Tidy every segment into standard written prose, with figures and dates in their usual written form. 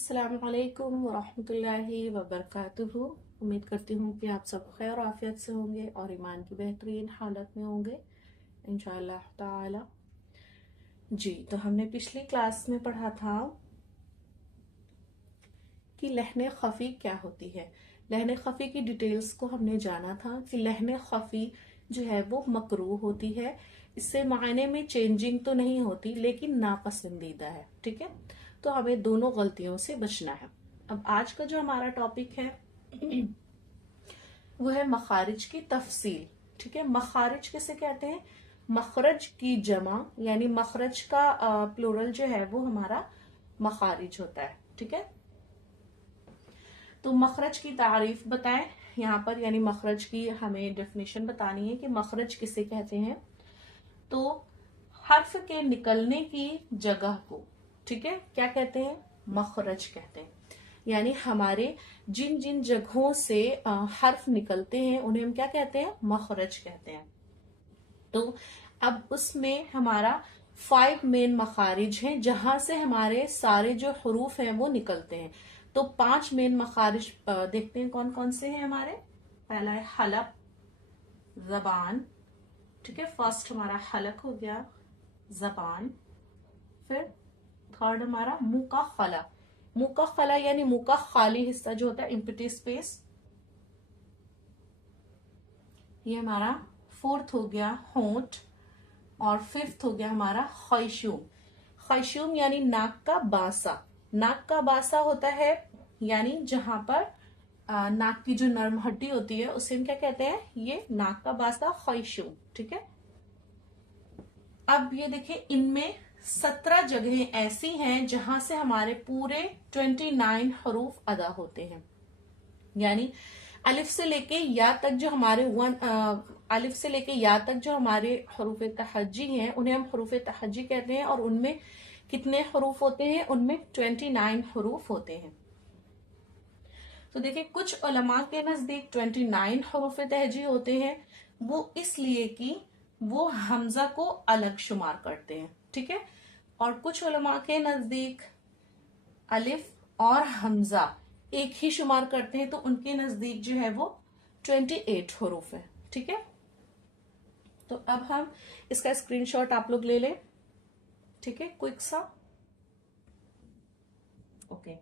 अस्सलाम वालेकुम वरहमतुल्लाहि वबरकातुहू। उम्मीद करती हूँ कि आप सब खैर और आफियत से होंगे और ईमान की बेहतरीन हालत में होंगे इंशाअल्लाह ताला। जी, तो हमने पिछली क्लास में पढ़ा था कि लहने खफी क्या होती है। लहने खफी की डिटेल्स को हमने जाना था कि लहने खफी जो है वो मकरूह होती है। इससे मायने में चेंजिंग तो नहीं होती लेकिन नापसंदीदा है। ठीक है, तो हमें दोनों गलतियों से बचना है। अब आज का जो हमारा टॉपिक है वो है मखारिज की तफसील। ठीक है, मखारिज किसे कहते हैं? मखरज की जमा यानी मखरज का प्लूरल जो है वो हमारा मखारिज होता है। ठीक है, तो मखरज की तारीफ बताएं यहाँ पर, यानी मखरज की हमें डेफिनेशन बतानी है कि मखरज किसे कहते हैं। तो हर्फ के निकलने की जगह को, ठीक है, क्या कहते हैं? मखरज कहते हैं। यानी हमारे जिन जिन जगहों से हर्फ निकलते हैं उन्हें हम क्या कहते हैं? मखरज कहते हैं। तो अब उसमें हमारा 5 मेन मखारिज हैं जहां से हमारे सारे जो हरूफ हैं वो निकलते हैं। तो 5 मेन मखारिज देखते हैं कौन कौन से हैं हमारे। पहला है हलक, जबान। ठीक है, फर्स्ट हमारा हलक हो गया, जबान। फिर थर्ड हमारा मुंह का खला। मुंह का खला यानी मुंह का खाली हिस्सा जो होता है, एम्प्टी स्पेस, ये हमारा। फोर्थ हो गया होंठ। और फिफ्थ हो गया हमारा खैशूम। खैशूम यानी नाक का बासा। नाक का बासा होता है यानी जहां पर नाक की जो नर्म हड्डी होती है उसे हम क्या कहते हैं? ये नाक का बासा, खैशूम। ठीक है, अब ये देखिए, इनमें 17 जगहें ऐसी हैं जहां से हमारे पूरे 29 हरूफ अदा होते हैं। यानी अलिफ से लेके या तक जो हमारे अलिफ से लेके या तक जो हमारे हरूफ तहज्जी हैं उन्हें हम हरूफ तहज्जी कहते हैं। और उनमें कितने हरूफ होते हैं? उनमें 29 हरूफ होते हैं। तो देखिए, कुछ उलमा के नजदीक 29 हरूफ तहज्जी होते हैं, वो इसलिए कि वो हमजा को अलग शुमार करते हैं। ठीक है, और कुछ उलमा के नजदीक अलिफ और हमजा एक ही शुमार करते हैं, तो उनके नजदीक जो है वो 28 हरूफ है। ठीक है, तो अब हम इसका स्क्रीनशॉट आप लोग ले लें। ठीक है, क्विक सा। ओके,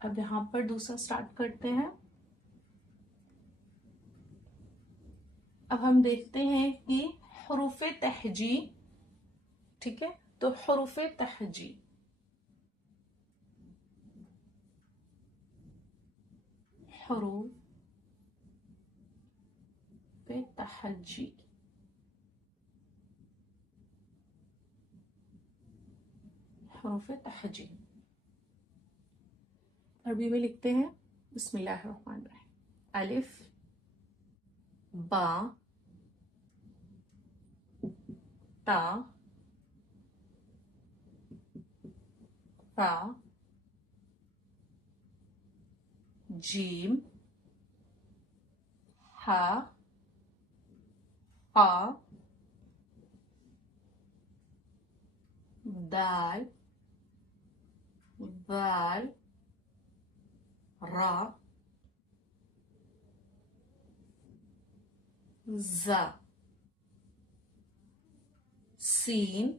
अब यहां पर दूसरा स्टार्ट करते हैं। अब हम देखते हैं कि हरूफ तहजी। ठीक है, तो हरूफ तहजी, हरूफ तहजी, हरूफ तहजी अरबी में लिखते हैं। बिस्मिल्लाहिर्रहमानिर्रहीम। अलिफ, बा, ता, ता, जीम, हा, हा, दाल, वाल, रा, जा, सीन,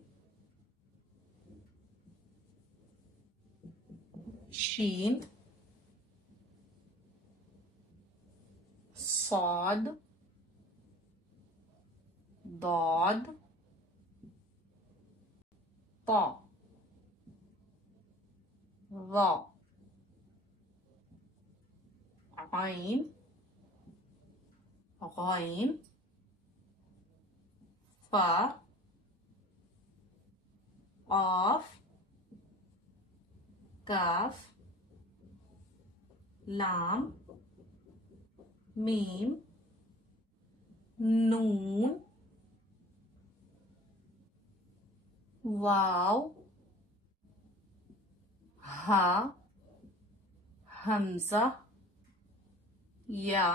शीन, सौद, दौद, तौ, वा, आइन, गैन, फा, ऑफ, काफ, लाम, मीम, नून, वाव, हा, हमजा, या।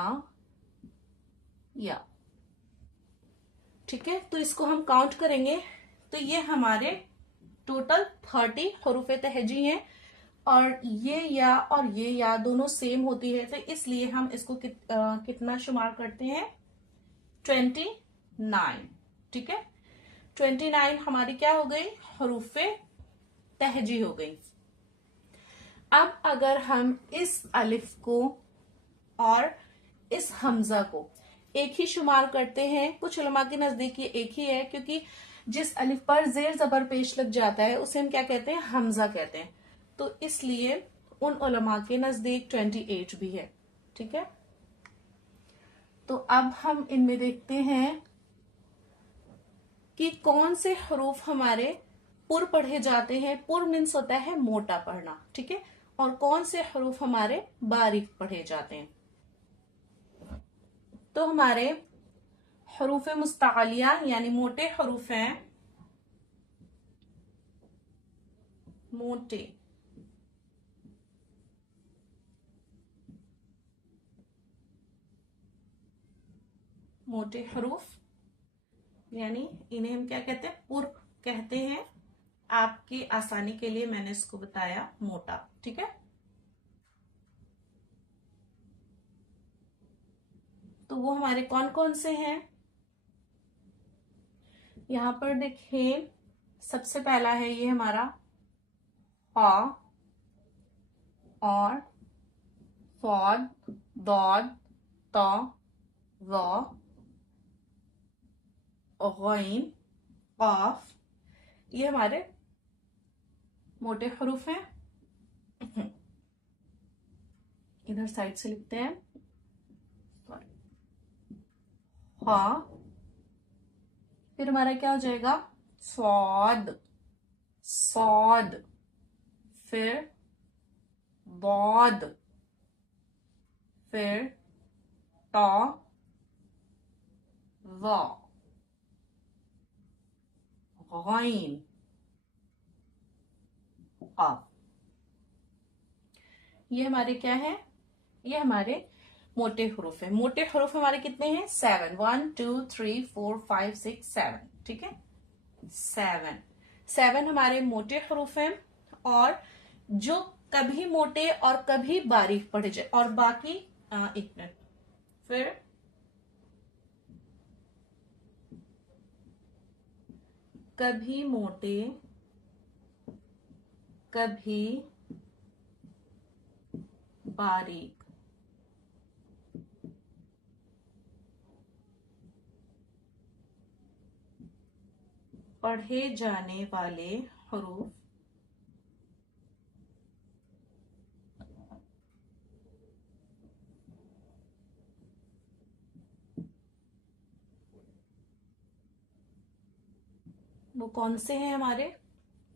ठीक है, तो इसको हम काउंट करेंगे तो ये हमारे टोटल 30 हरूफ तहजी हैं और ये या दोनों सेम होती है, तो इसलिए हम इसको कितना शुमार करते हैं 29। ठीक है, 29 हमारी क्या हो गई, हरूफ तहजी हो गई। अब अगर हम इस अलिफ को और इस हमजा को एक ही शुमार करते हैं, कुछ उलमा के नजदीक ये एक ही है, क्योंकि जिस अलिफ पर जेर जबर पेश लग जाता है उसे हम क्या कहते हैं, हमजा कहते हैं, तो इसलिए उन उलमा के नजदीक 28 भी है। ठीक है, तो अब हम इनमें देखते हैं कि कौन से हरूफ हमारे पुर पढ़े जाते हैं। पुर मीन्स होता है मोटा पढ़ना, ठीक है, और कौन से हरूफ हमारे बारीक पढ़े जाते हैं। तो हमारे हरूफ मुस्तअलिया यानी मोटे हरूफ हैं, मोटे हरूफ यानी इन्हें हम क्या कहते हैं, पुर कहते हैं। आपकी आसानी के लिए मैंने इसको बताया मोटा। ठीक है, तो वो हमारे कौन कौन से हैं, यहां पर देखिए सबसे पहला है ये हमारा हा और सौद, दौद, तौ, ज़ौ, गैन, काफ, ये हमारे मोटे हरूफ हैं। इधर साइड से लिखते हैं, हा, फिर हमारा क्या हो जाएगा सौद, सौद, फिर बौद, फिर टॉ, ज़ौ, गैन, काफ। ये हमारे क्या है, ये हमारे मोटे हरूफ है। मोटे हरूफ हमारे कितने हैं 7, 1 2 3 4 5 6 7। ठीक है, 7 हमारे मोटे हरूफ हैं, और जो कभी मोटे और कभी बारीक पढ़े जाए, और बाकी एक मिनट, फिर कभी मोटे कभी बारीक पढ़े जाने वाले हरूफ वो कौन से हैं हमारे,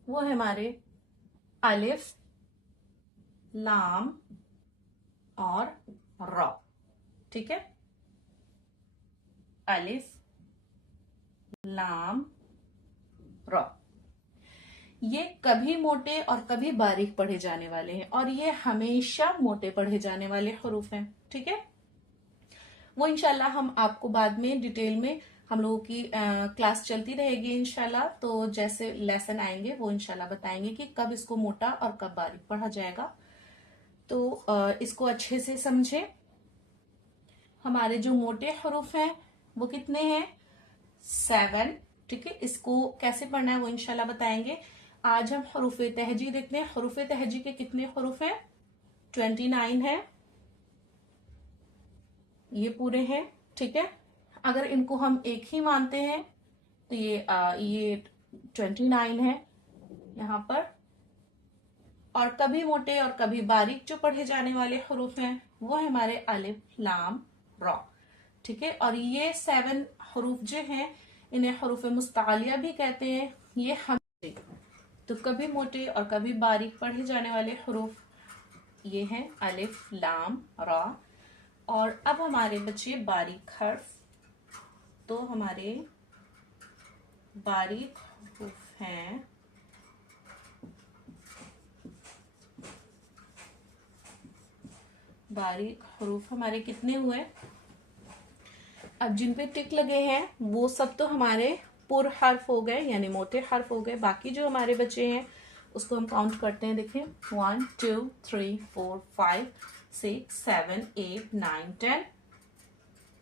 वो है हमारे अलिफ, लाम और रॉ। ठीक है, अलिफ, लाम, रॉ, ये कभी मोटे और कभी बारीक पढ़े जाने वाले हैं, और ये हमेशा मोटे पढ़े जाने वाले हरूफ हैं। ठीक है, वो इंशाल्लाह हम आपको बाद में डिटेल में, हम लोगों की क्लास चलती रहेगी इंशाल्लाह, तो जैसे लेसन आएंगे वो इंशाल्लाह बताएंगे कि कब इसको मोटा और कब बारीक पढ़ा जाएगा। तो इसको अच्छे से समझे। हमारे जो मोटे हरूफ हैं वो कितने हैं 7। ठीक है, इसको कैसे पढ़ना है वो इंशाल्लाह बताएंगे। आज हम हरूफ तहजी देखते हैं। हरूफ तहजी के कितने हरूफ हैं 29 है, ये पूरे हैं। ठीक है, अगर इनको हम एक ही मानते हैं तो ये 29 है यहाँ पर, और कभी मोटे और कभी बारीक जो पढ़े जाने वाले हरूफ हैं वो है हमारे अलिफ, लाम, रॉ। ठीक है, और ये 7 हरूफ जो हैं इन्हें हरूफ मुस्तअलिया भी कहते हैं। ये हम तो कभी मोटे और कभी बारीक पढ़े जाने वाले हरूफ ये हैं अलिफ, लाम, रॉ। और अब हमारे बचे बारीक हर्फ, तो हमारे बारीक हरूफ हैं बारीक हरूफ हमारे कितने हुए, अब जिन पे टिक लगे हैं वो सब तो हमारे पुर हर्फ हो गए यानी मोटे हर्फ हो गए। बाकी जो हमारे बचे हैं उसको हम काउंट करते हैं। देखिए 1 2 3 4 5 6 7 8 9 10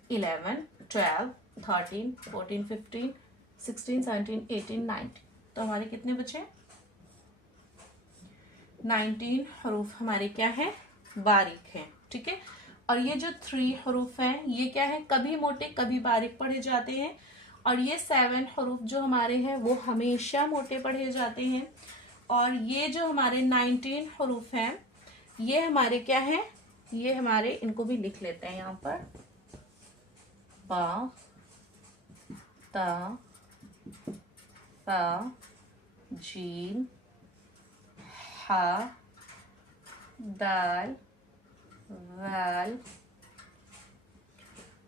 11 12 13 14 15 16 17 18 19। तो हमारे कितने बचे? 19 हरूफ हमारे क्या है? बारीक हैं। ठीक है। और ये जो 3 हरूफ हैं ये क्या है? कभी मोटे कभी बारीक पढ़े जाते हैं। और ये 7 हरूफ जो हमारे हैं वो हमेशा मोटे पढ़े जाते हैं। और ये जो हमारे 19 हरूफ हैं ये हमारे क्या है? ये हमारे, इनको भी लिख लेते हैं यहाँ पर, बा, ता, ता, जीम, हा, दाल, वाल,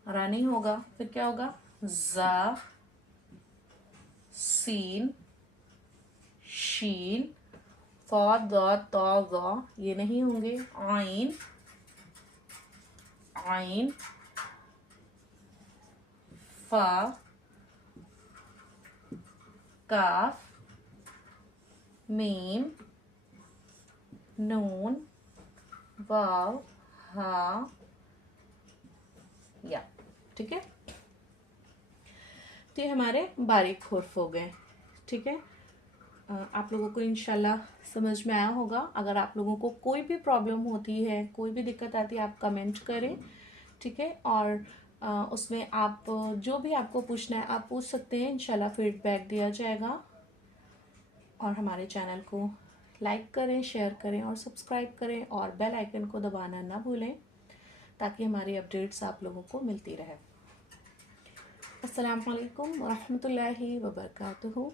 रा नहीं होगा, फिर क्या होगा? जा, सीन, शीन, फा, दा, ता, गा, ये नहीं होंगे। आइन, आइन, फा, काफ, मीम, नून, वाव, हा, या। ठीक है। तो ये हमारे बारीक हुर्फ हो गए। ठीक है। आप लोगों को इंशाल्लाह समझ में आया होगा। अगर आप लोगों को कोई भी प्रॉब्लम होती है, कोई भी दिक्कत आती है, आप कमेंट करें। ठीक है। और उसमें आप जो भी आपको पूछना है आप पूछ सकते हैं, इंशाल्लाह फीडबैक दिया जाएगा। और हमारे चैनल को लाइक करें, शेयर करें और सब्सक्राइब करें और बेल आइकन को दबाना ना भूलें ताकि हमारी अपडेट्स आप लोगों को मिलती रहे। अस्सलाम वालेकुम व रहमतुल्लाहि व बरकातुहू।